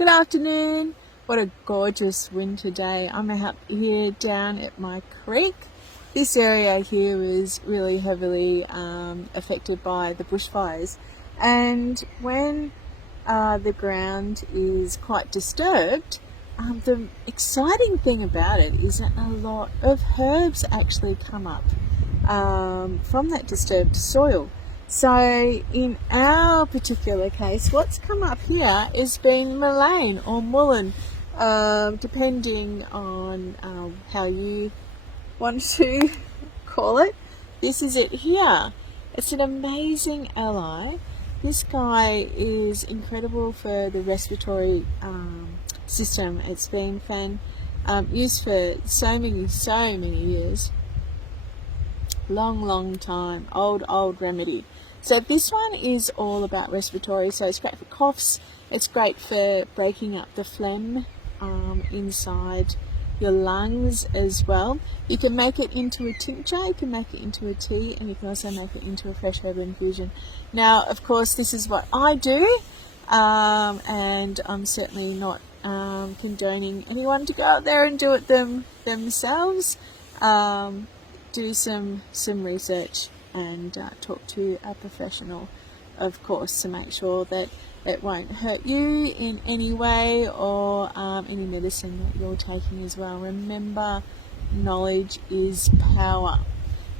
Good afternoon. What a gorgeous winter day. I'm out here down at my creek. This area here is really heavily affected by the bushfires, and when the ground is quite disturbed, the exciting thing about it is that a lot of herbs actually come up from that disturbed soil. So in our particular case, what's come up here is been mullein or mullein, depending on how you want to call it. This is it here. It's an amazing ally. This guy is incredible for the respiratory system. It's been used for so many years. Long time. Old remedy. So this one is all about respiratory. So it's great for coughs. It's great for breaking up the phlegm inside your lungs as well. You can make it into a tincture, you can make it into a tea, and you can also make it into a fresh herbal infusion. Now, of course, this is what I do, and I'm certainly not condoning anyone to go out there and do it themselves. Do some research and talk to a professional, of course, to make sure that it won't hurt you in any way, or any medicine that you're taking as well. Remember, knowledge is power.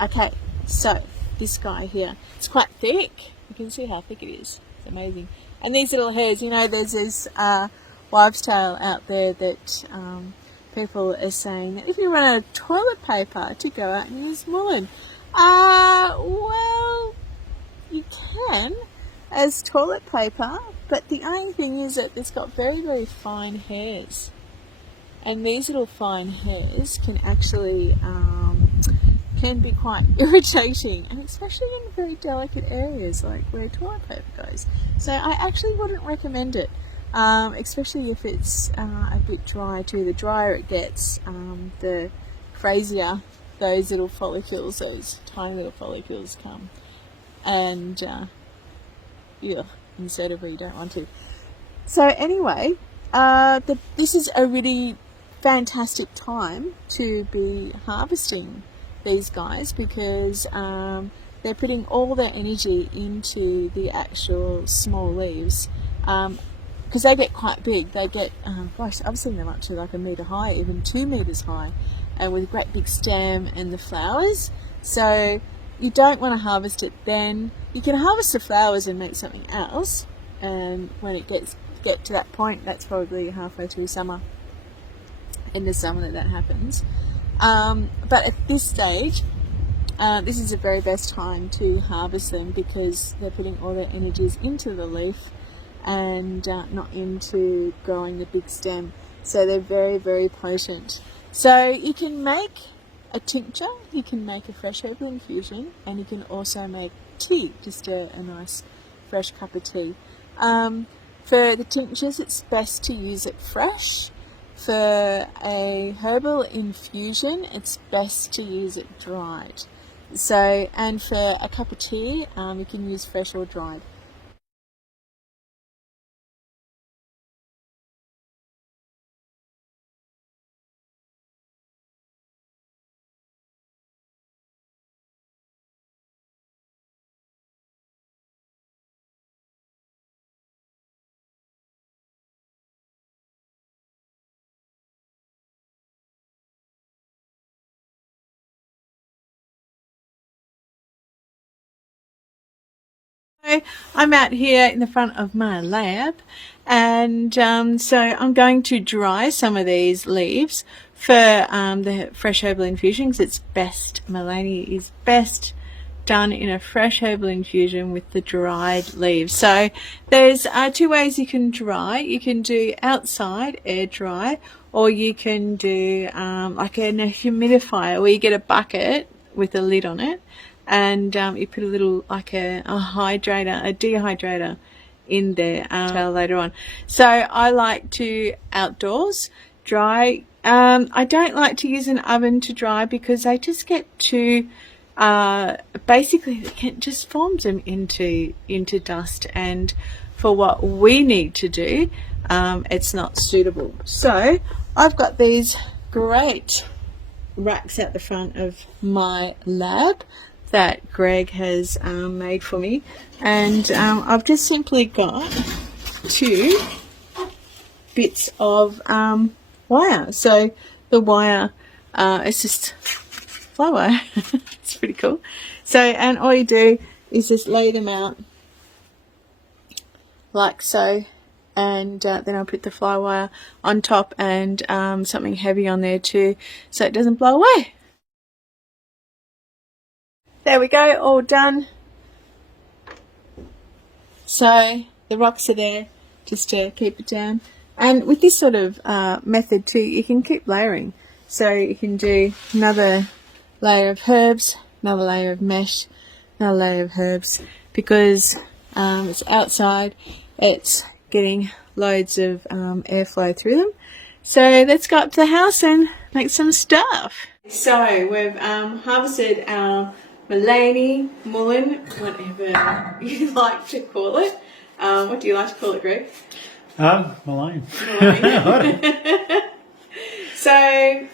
Okay, so this guy here, it's quite thick. You can see how thick it is. It's amazing. And these little hairs, you know, there's this wives' tale out there that people are saying that if you run out of toilet paper, to go out and use mullein. Well, you can as toilet paper, but the only thing is that it's got very fine hairs, and these little fine hairs can actually can be quite irritating, and especially in very delicate areas like where toilet paper goes. So I actually wouldn't recommend it. Especially if it's a bit dry too. The drier it gets, the crazier those little follicles, those tiny little follicles come and insert where you don't want to. So anyway, this is a really fantastic time to be harvesting these guys, because they're putting all their energy into the actual small leaves. Because they get quite big. They get, I've seen them up to like 1 metre high, even 2 metres high, and with a great big stem and the flowers. So you don't want to harvest it then. You can harvest the flowers and make something else, and when it get to that point, that's probably halfway through summer, end of summer, that happens. But at this stage, this is the very best time to harvest them, because they're putting all their energies into the leaf and not into growing the big stem. So they're very potent. So you can make a tincture, you can make a fresh herbal infusion, and you can also make tea, just a nice fresh cup of tea. For the tinctures, it's best to use it fresh. For a herbal infusion, it's best to use it dried. So, and for a cup of tea, you can use fresh or dried. I'm out here in the front of my lab, and so I'm going to dry some of these leaves for the fresh herbal infusion, because it's best, mullein is best done in a fresh herbal infusion with the dried leaves. So there's 2 ways you can dry. You can do outside, air dry, or you can do like in a humidifier, where you get a bucket with a lid on it, and you put a little, like a dehydrator in there later on. So I like to outdoors dry. I don't like to use an oven to dry, because they just get too basically it just forms them into dust. And for what we need to do, it's not suitable. So I've got these great racks at the front of my lab that Greg has made for me, and I've just simply got 2 bits of wire. So the wire, it's just fly wire. It's pretty cool. So, and all you do is just lay them out like so, and then I'll put the fly wire on top and something heavy on there too, so it doesn't blow away. There we go, all done. So the rocks are there just to keep it down. And with this sort of method too, you can keep layering. So you can do another layer of herbs, another layer of mesh, another layer of herbs, because it's outside, it's getting loads of airflow through them. So let's go up to the house and make some stuff. So we've harvested our Mullein, whatever you like to call it. What do you like to call it, Greg? Mullein. So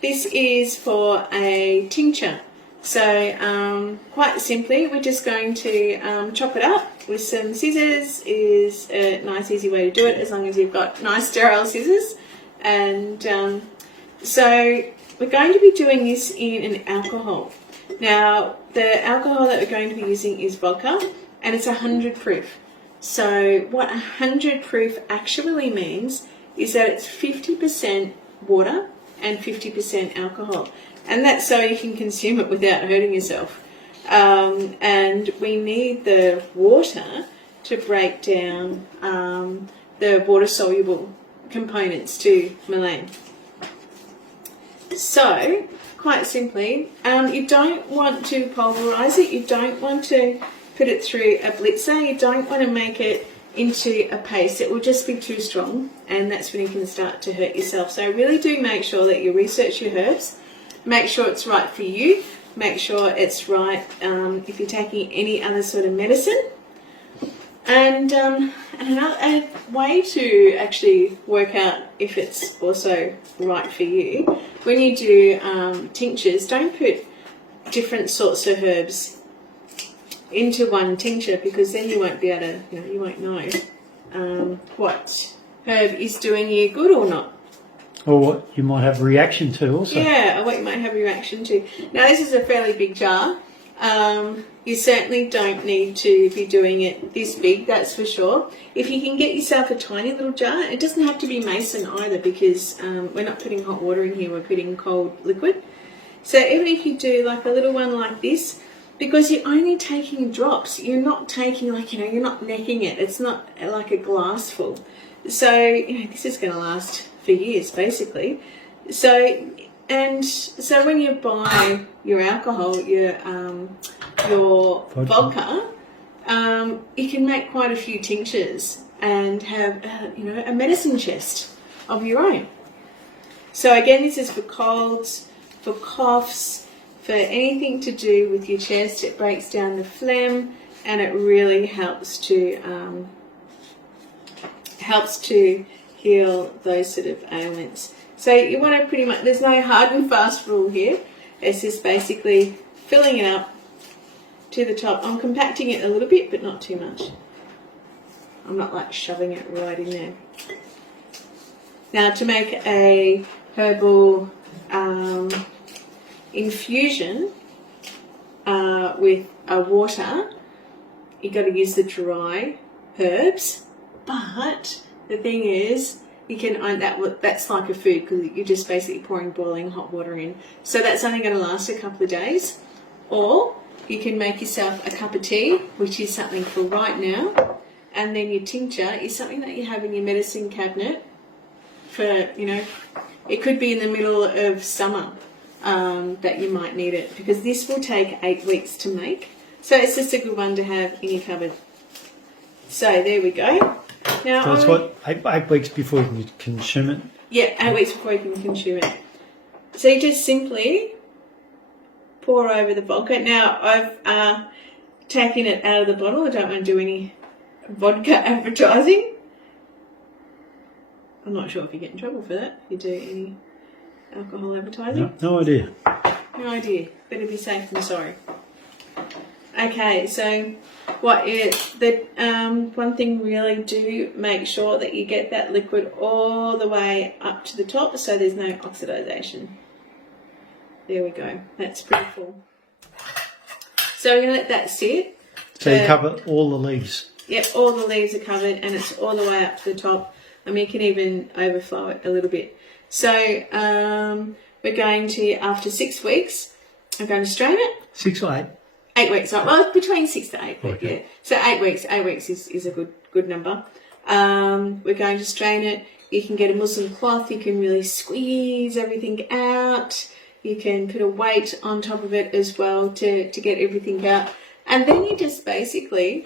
this is for a tincture. So quite simply, we're just going to chop it up with some scissors. Is a nice easy way to do it, as long as you've got nice sterile scissors. And so we're going to be doing this in an alcohol. Now the alcohol that we're going to be using is vodka, and it's 100 proof. So what 100 proof actually means is that it's 50% water and 50% alcohol, and that's so you can consume it without hurting yourself. And we need the water to break down the water soluble components to Mullein. So quite simply, you don't want to pulverize it, you don't want to put it through a blitzer, you don't want to make it into a paste. It will just be too strong, and that's when you can start to hurt yourself. So really do make sure that you research your herbs, make sure it's right for you, make sure it's right if you're taking any other sort of medicine. And another way to actually work out if it's also right for you, when you do tinctures, don't put different sorts of herbs into one tincture, because then you won't be able to, you won't know what herb is doing you good or not. Or what you might have a reaction to also. Yeah, or what you might have a reaction to. Now this is a fairly big jar. You certainly don't need to be doing it this big, that's for sure. If you can get yourself a tiny little jar, it doesn't have to be mason either, because we're not putting hot water in here, we're putting cold liquid. So even if you do like a little one like this, because you're only taking drops, you're not taking like, you're not necking it. It's not like a glass full. So, this is going to last for years, basically. So when you buy your alcohol, your vodka, you can make quite a few tinctures and have, a medicine chest of your own. So again, this is for colds, for coughs, for anything to do with your chest. It breaks down the phlegm, and it really helps to heal those sort of ailments. So you want to pretty much, there's no hard and fast rule here. It's just basically filling it up to the top. I'm compacting it a little bit, but not too much. I'm not like shoving it right in there. Now to make a herbal infusion with water, you've got to use the dry herbs, but the thing is, you can that's like a food, because you're just basically pouring boiling hot water in. So that's only going to last a couple of days. Or you can make yourself a cup of tea, which is something for right now, and then your tincture is something that you have in your medicine cabinet for, it could be in the middle of summer that you might need it, because this will take 8 weeks to make. So it's just a good one to have in your cupboard. So there we go. Now, so it's what, 8 weeks before you can consume it? Yeah, 8 weeks before you can consume it. So you just simply pour over the vodka. Now I've taken it out of the bottle. I don't want to do any vodka advertising. I'm not sure if you get in trouble for that. If you do any alcohol advertising. No idea. No idea. Better be safe than sorry. Okay, so one thing really, do make sure that you get that liquid all the way up to the top so there's no oxidization. There we go. That's pretty full. So we're going to let that sit. So you cover all the leaves. Yep, all the leaves are covered and it's all the way up to the top. I mean, you can even overflow it a little bit. So we're going to, after 6 weeks, I'm going to strain it. 6 or 8? 8 weeks, right? Well, it's between 6 to 8, but okay. yeah. So 8 weeks. 8 weeks is a good number. We're going to strain it. You can get a muslin cloth. You can really squeeze everything out. You can put a weight on top of it as well to get everything out. And then you just basically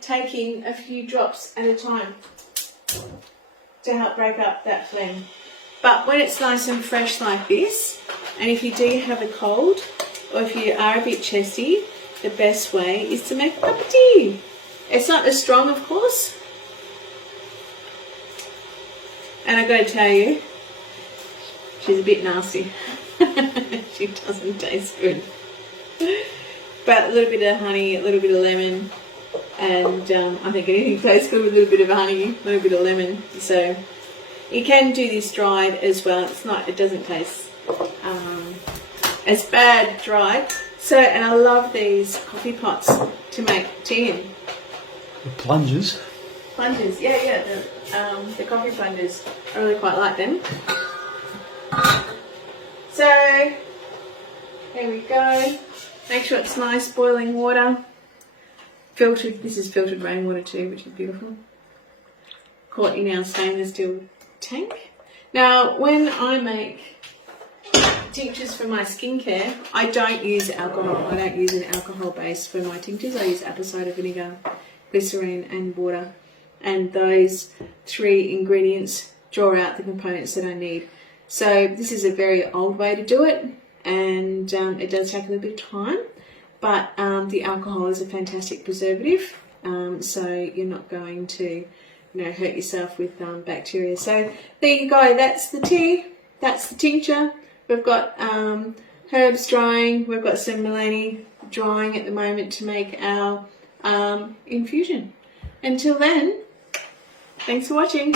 taking a few drops at a time to help break up that phlegm. But when it's nice and fresh like this, and if you do have a cold, or if you are a bit chesty, the best way is to make a cup of tea. It's not as strong, of course. And I've got to tell you, she's a bit nasty. She doesn't taste good. But a little bit of honey, a little bit of lemon, and I think anything tastes good with a little bit of honey, a little bit of lemon. So you can do this dried as well. It doesn't taste as bad dried. So, and I love these coffee pots to make tea in. The plungers. Plungers, yeah. The coffee plungers. I really quite like them. So here we go. Make sure it's nice boiling water. Filtered. This is filtered rainwater too, which is beautiful. Caught in our stainless steel tank. Now, when I make tinctures for my skincare, I don't use alcohol. I don't use an alcohol base for my tinctures. I use apple cider vinegar, glycerine and water. And those 3 ingredients draw out the components that I need. So this is a very old way to do it, and it does take a little bit of time, but the alcohol is a fantastic preservative, so you're not going to hurt yourself with bacteria. So there you go. That's the tea. That's the tincture. We've got herbs drying. We've got some Mullein drying at the moment to make our infusion. Until then, thanks for watching.